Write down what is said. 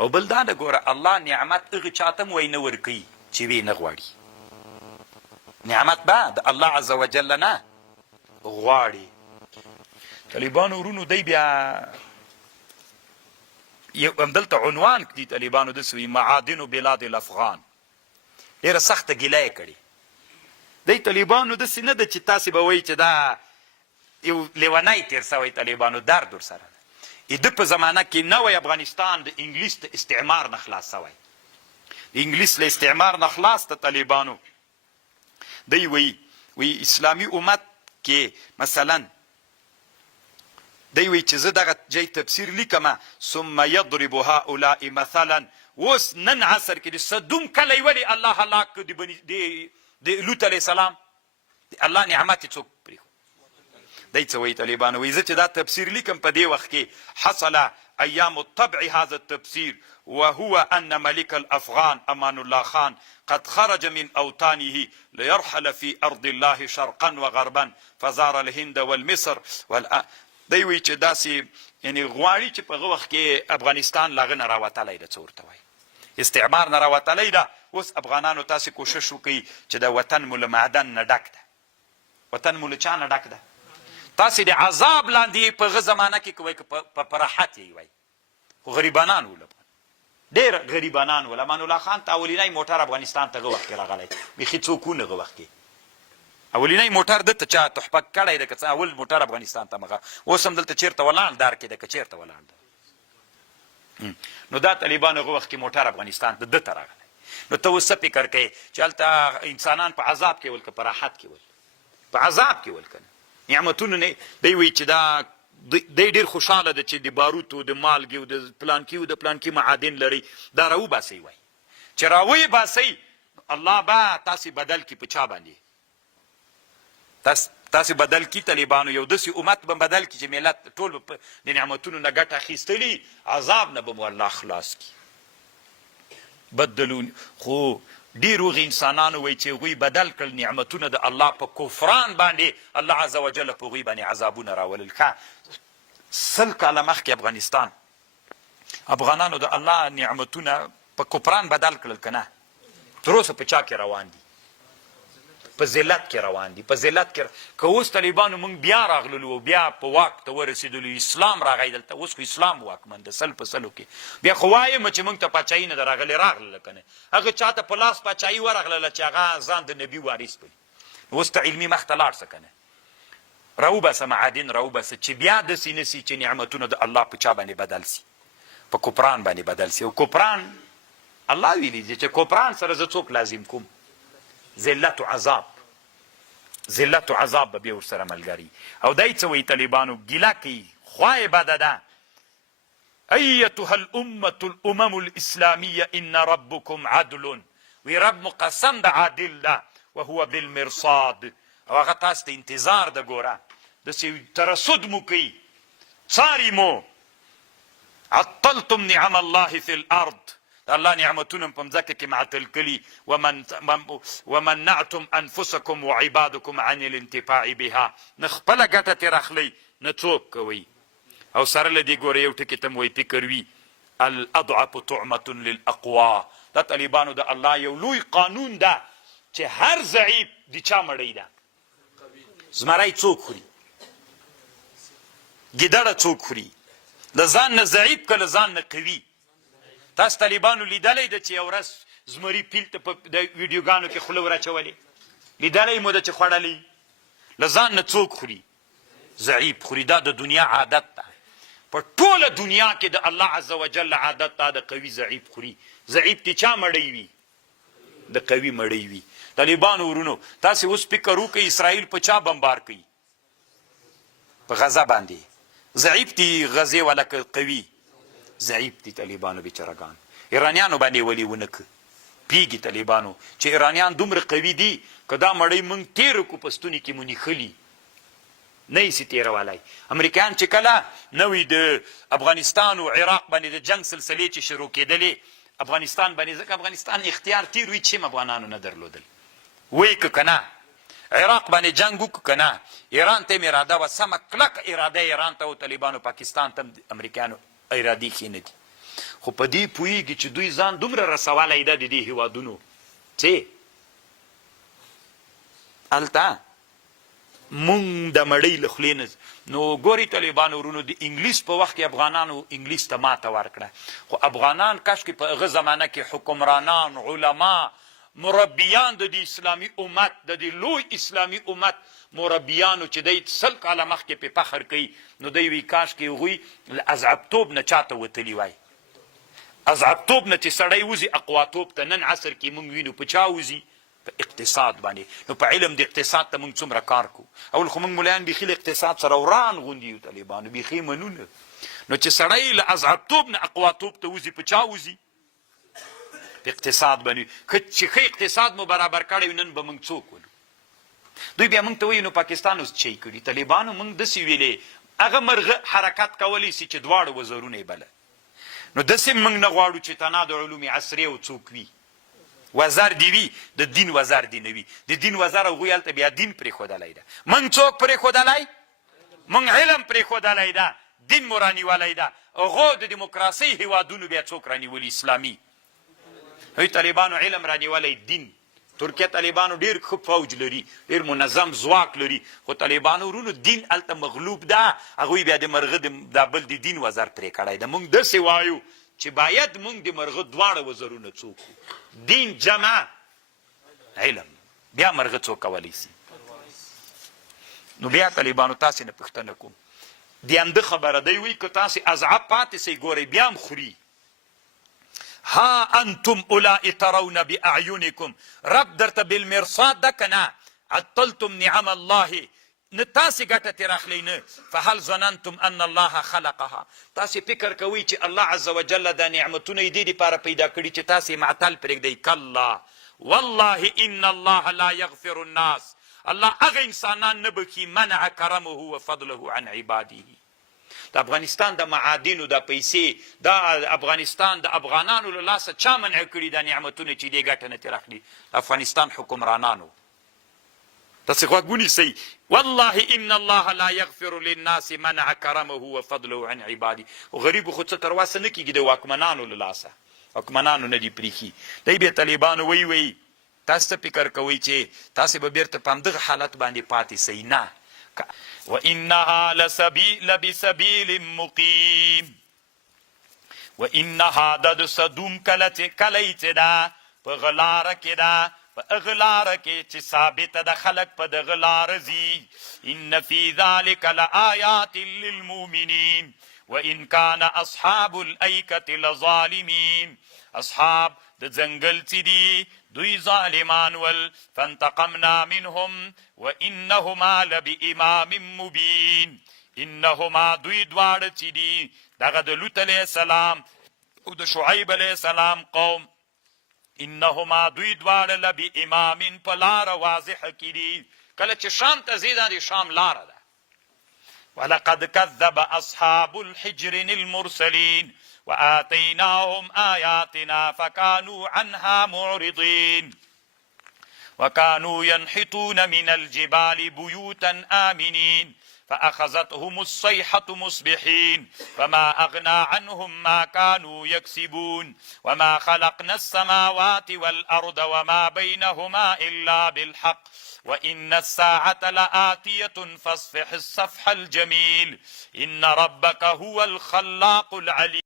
او بل دا د ګوره الله نعمت هغه چاته هم وی نه ورکوي چې وی نه غواړي. نعمت به د الله عز وجل نه غواړي. طالبانو ورونو دی بیا یو همدلته عنوان کړي طالبانو داسې وي معادن بلاد الافغان. ډېره سخته ګیله یې کړې. دی طالبانو داسې نه ده چې تاسې به وایي چې دا یو لیونی تېر سوی طالبانو درد ورسره ده. د په زمانه کې نوی افغانستان د انګلیس د استعمار نه خلاص سوی. د انګلیس له استعمار نه خلاص د طالبانو دی وی اسلامی امت کې مثلا دی وی چې زه دغه جای تفسیر لیکم ثم یضرب هؤلاء مثلا. اوس نن عصر کې د صدوم کلی ولې الله هلاک کړ د لوط علیه السلام الله نعمت یې څوک پرېښود. دی څه وایي طالبانو وایي زه چې دا تفسیر لیکم په دې وخت کې حصل ایام الطبع هذا التفسير وهو أن ملك الأفغان أمان الله خان قد خرج من أوطانه ليرحل في أرض الله شرقا وغربا فزار الهند والمصر دی وایي چې داسې یعنې غواړي چې په هغه وخت کې افغانستان له هغه نه راوتلی ده. څه ورته وایي استعمار نه راوتلی ده. اوس افغانانو تاسې کوشش وکړئ چې د وطن مو له معدن نه ډک ده. وطن مو له چا نه ډک ده؟ تاسې د عذاب لاندې په هغه زمانه کې کوئ که په راحت یې وایي. خو غریبانان ول ډېر غریبانان ول. امان الله خان ته اولینی موټر افغانستان ته هغه وخت کې راغلی بیخي څوک وو نه هغه وخت کې. اولینی موټر دته چا تحفه کړی ده که څه اول موټر افغانستان ته مغه اوس هم دلته چېرته ولاړ دار کې ده که چېرته ولاړ ده. نو دا طالبانو هغه وخت کې موټر افغانستان ته دته راغلی. نو ته اوس څه فکر کوې چې هلته انسانان په عذاب کې ول که په راحت کې ول؟ په عذاب کې ول که نه نعمتونه نه. دی وایي چې دا دی ډېر خوشحاله ده چې د باروتو د مالګې او د پلانکي او د پلانکي معادن لري دا راوباسئ. وایي چې راویې باسئ الله به تاسې بدل کړي. په چا باندې تاسې بدل کړي طالبانو یو داسې امت به بدل کړي چې ملت ټول د نعمتونو نه ګټه اخیستلي عذاب نه به مو الله خلاص کړي. بدلون خو ډېر هغې انسانانو وایي چې هغوی بدل کړل نعمتونه د الله په کفران باندې الله عز وجل په هغوی باندې عذابونه راولل. ښه 100 کاله مخکې افغانستان افغانانو د الله نعمتونه په کفران بدل کړل که نه؟ تر اوسه په چا کې روان دي؟ په ذلت کې روان دي. په ذلت کې که اوس طالبانو موږ بیا راغللو او بیا په واک ته ورسېدلو اسلام راغی دلته اوس خو اسلام واکمن ده 100 په 100 کې بیا خو وایم چې موږ ته پاچاهي نه ده راغلې راغله که نه هغه چا ته په لاس پاچاهي ورغلله چې هغه ځان د نبي وارث بولي. اوس ته علمي مخ ته لاړ شه که نه راوباسه معادن راوباسه چې بیا داسې نه سي چې نعمتونه د الله په چا باندې بدل سي په کفران باندې بدل سي. او کفران الله ویلي دي چې کفران سره زه څوک لازم کوم ذلت و عذاب. ذلت و عذاب به بیا ورسره ملګري. او دی څه وایي طالبانو ګیله کوي خوا یې بده ده. ایتها الامم الاسلامیه ان ربکم عدل. وی رب مقسم ده عادل ده وهو بالمرصاد. او هغه تاسو ته انتظار ده ګوره داسې ترصد مو کوي څاري مو. عطلتم نعم الله فی الارض. الله نعمتونه په مځکه کې معطل کړي. ومنعتم انفسکم وعبادکم عن الانتفاع بها. نه خپله ګټه ترې اخلئ نه څوک کوئ. او سره له دې ګوره یو ټکي ته مو فکر وي الاضعف طعمة للاقوا. دا طالبانو د الله یو لوی قانون ده چې هر ضعیف د چا مړی ده. زمری څوک خوري؟ ګیدړه څوک خوري؟ له ځان نه ضعیف که له ځان نه قوي. تاسو طالبانو لیدلی ده چې یو ورځ زمري پیل ته په ویډیوګانو کې خوله ور اچولې؟ لیدلی مو ده چې خوړلی؟ له ځان نه څوک خوري؟ ضعیف خوري. دا د دنیا عادت ده. په ټوله دنیا کې د الله عز وجل عادت ده د قوي ضعیف خوري. ضعیف د چا مړی وي؟ د قوي مړی وي. طالبانو ورونو تاسې اوس فکر وکړئ اسرائیل په چا بمبار کوي؟ په غزه باندې. ضعیف دي غزې والا که قوي؟ ضعیف دي طالبانو بیچارهګان. ایرانیانو باندې ولې ونه که پیږي طالبانو چې ایرانیان دومره قوي دي که دا مړی موږ تېره کړو په ستوني کې مو نیښلي نه یې سي تېرولی. امریکایان چې کله نوی د افغانستان او عراق باندې د جنګ سلسلې چې شروع کېدلې افغانستان باندې ځکه افغانستان اختیار تېر وي چې هم افغانانو نه درلودل وی که که نه عراق باندې جنګ وکړو که نه ایران ته یې اراده وه سمه کلکه اراده ایران ته و طالبانو پاکستان ته هم امریکایانو ارادې ښې نه دي. خو په دې پوهېږي چې دوی ځان دومره رسولی ده د دې هېوادونو چې هلته مونږ د مړۍ له خولې نه نو ګوري طالبانو ورونو د انګلیس په وخت کې افغانانو انګلیس ته ماته ورکړه خو افغانان کاشکې په هغه زمانه کې حکمرانان علما مربیان د دې اسلامي امت د دې لوی اسلامي امت مربیانو چې دی 100 کاله مخکې پې فخر کوي نو دی وی کاشکې هغوی له اذعبتوب نه چاته وتلي وای اذعبتوب نه چې سړی وځي اقواتوب ته نن عصر کې مونږ وینو په چا وځي په اقتصاد باندې نو په علم د اقتصاد ته مونږ څومره کار کوو اول خو مونږ ملایان بیخي له اقتصاد سره وران غوندي یو طالبانو بیخي منو نه نو چې سړی له اذعبتوب نه اقواتوب ته وځي په چا وځي په اقتصاد باندې چې ښه اقتصاد مو برابر کړی نن به مونږ څوک ولو دوی بیا مونږ ته وایي نو پاکستان اوس چی کړي طالبانو مونږ داسې ویلې هغه مرغه حرکت کولی سي چې دواړه وزرونه یې بله نو داسې مونږ نه غواړو چې تنا د علوم عصري او څوک وي وزر دی وي د دین وزر دی نه وي د دین وزر هغوی هلته بیا دین پرېښودلی ده مونږ څوک پرېښودلی مونږ علم پرېښودلی ده دین مو رانیولی ده هغو د دیموکراسۍ هېوادونو بیا څوک رانیولي اسلامي هغوی طالبانو علم رانیولی دین ترکیه طالبانو ډېر ښه فوج لري ډېر منظم ځواک لري خو طالبانو ورونو دین هلته مغلوب ده هغوی بیا د مرغه دا بل د دین وزر پرې کړی ده مونږ داسې وایو چې باید مونږ د مرغه دواړه وزرونه څوک دین جمع علم بیا مرغه څوک کولی سي نو بیا طالبانو تاسې نه پوښتنه کوم د همده خبره دی وایي که تاسې اضعف پاتې سئ ګورئ بیا هم خوري ها انتم اولائی ترون باعینکم رب درته بالمرصاد ده که نه عطلتم نعم الله نه تاسې ګټه ترې راخلی نه فهل ظننتم ان الله خلقها تاسې فکر کوئ چې الله عز وجل دا نعمتونه یې دې دپاره پیدا کړي چې تاسې معطل پرېږدئ کلا والله ان الله لا یغفر الناس الله هغه انسانان نه بخي منع کرمه وفضله عن عباده د افغانستان د معادنو د پیسې دا افغانستان د افغانانو له لاسه چا منع کړي دا نعمتونه چې دې ګټه نه ترې راخلي افغانستان حکمرانانو تاسې غوږ ونیسئ والله ان الله لا یغفر للناس منع کرمه وفضله عن عباده غریبو خو څه تر واسه نه کېږي د واکمنانو له لاسه واکمنانو نه دي پرېښي دی بیا طالبانو وایي تاسو ته فکر کوئ چې تاسې به بیرته په همدغه حالت باندې پاتې سئ نه وانها لبسبیل مقیم وانها د صدوم کلی چې ده په غلاره کې ده په هغه لاره کې چې ثابته ده خلک په دغه لاره ځي ان فی ذلک لآیات للمؤمنین وان کان اصحاب الایکة لظالمین اصحاب د ځنګل چې دي دوی ظالمان ول فانتقمنا منهم وانهما لبامام مبین انهما دوی دواړه چې دي دغه د لوط علیه السلام او د شعیب علیه السلام قوم انهما دوی دواړه لبامام په لاره واضحه کې دي کله چې شام ته ځي دا د شام لاره ده ولقد كذب اصحاب الحجر المرسلين وآتيناهم آياتنا فكانوا عنها معرضين وكانوا ينحتون من الجبال بيوتا آمنين فأخذتهم الصيحة مصبحين فما أغنى عنهم ما كانوا يكسبون وما خلقنا السماوات والأرض وما بينهما إلا بالحق وإن الساعة لآتية فاصفح الصفح الجميل إن ربك هو الخلاق العليم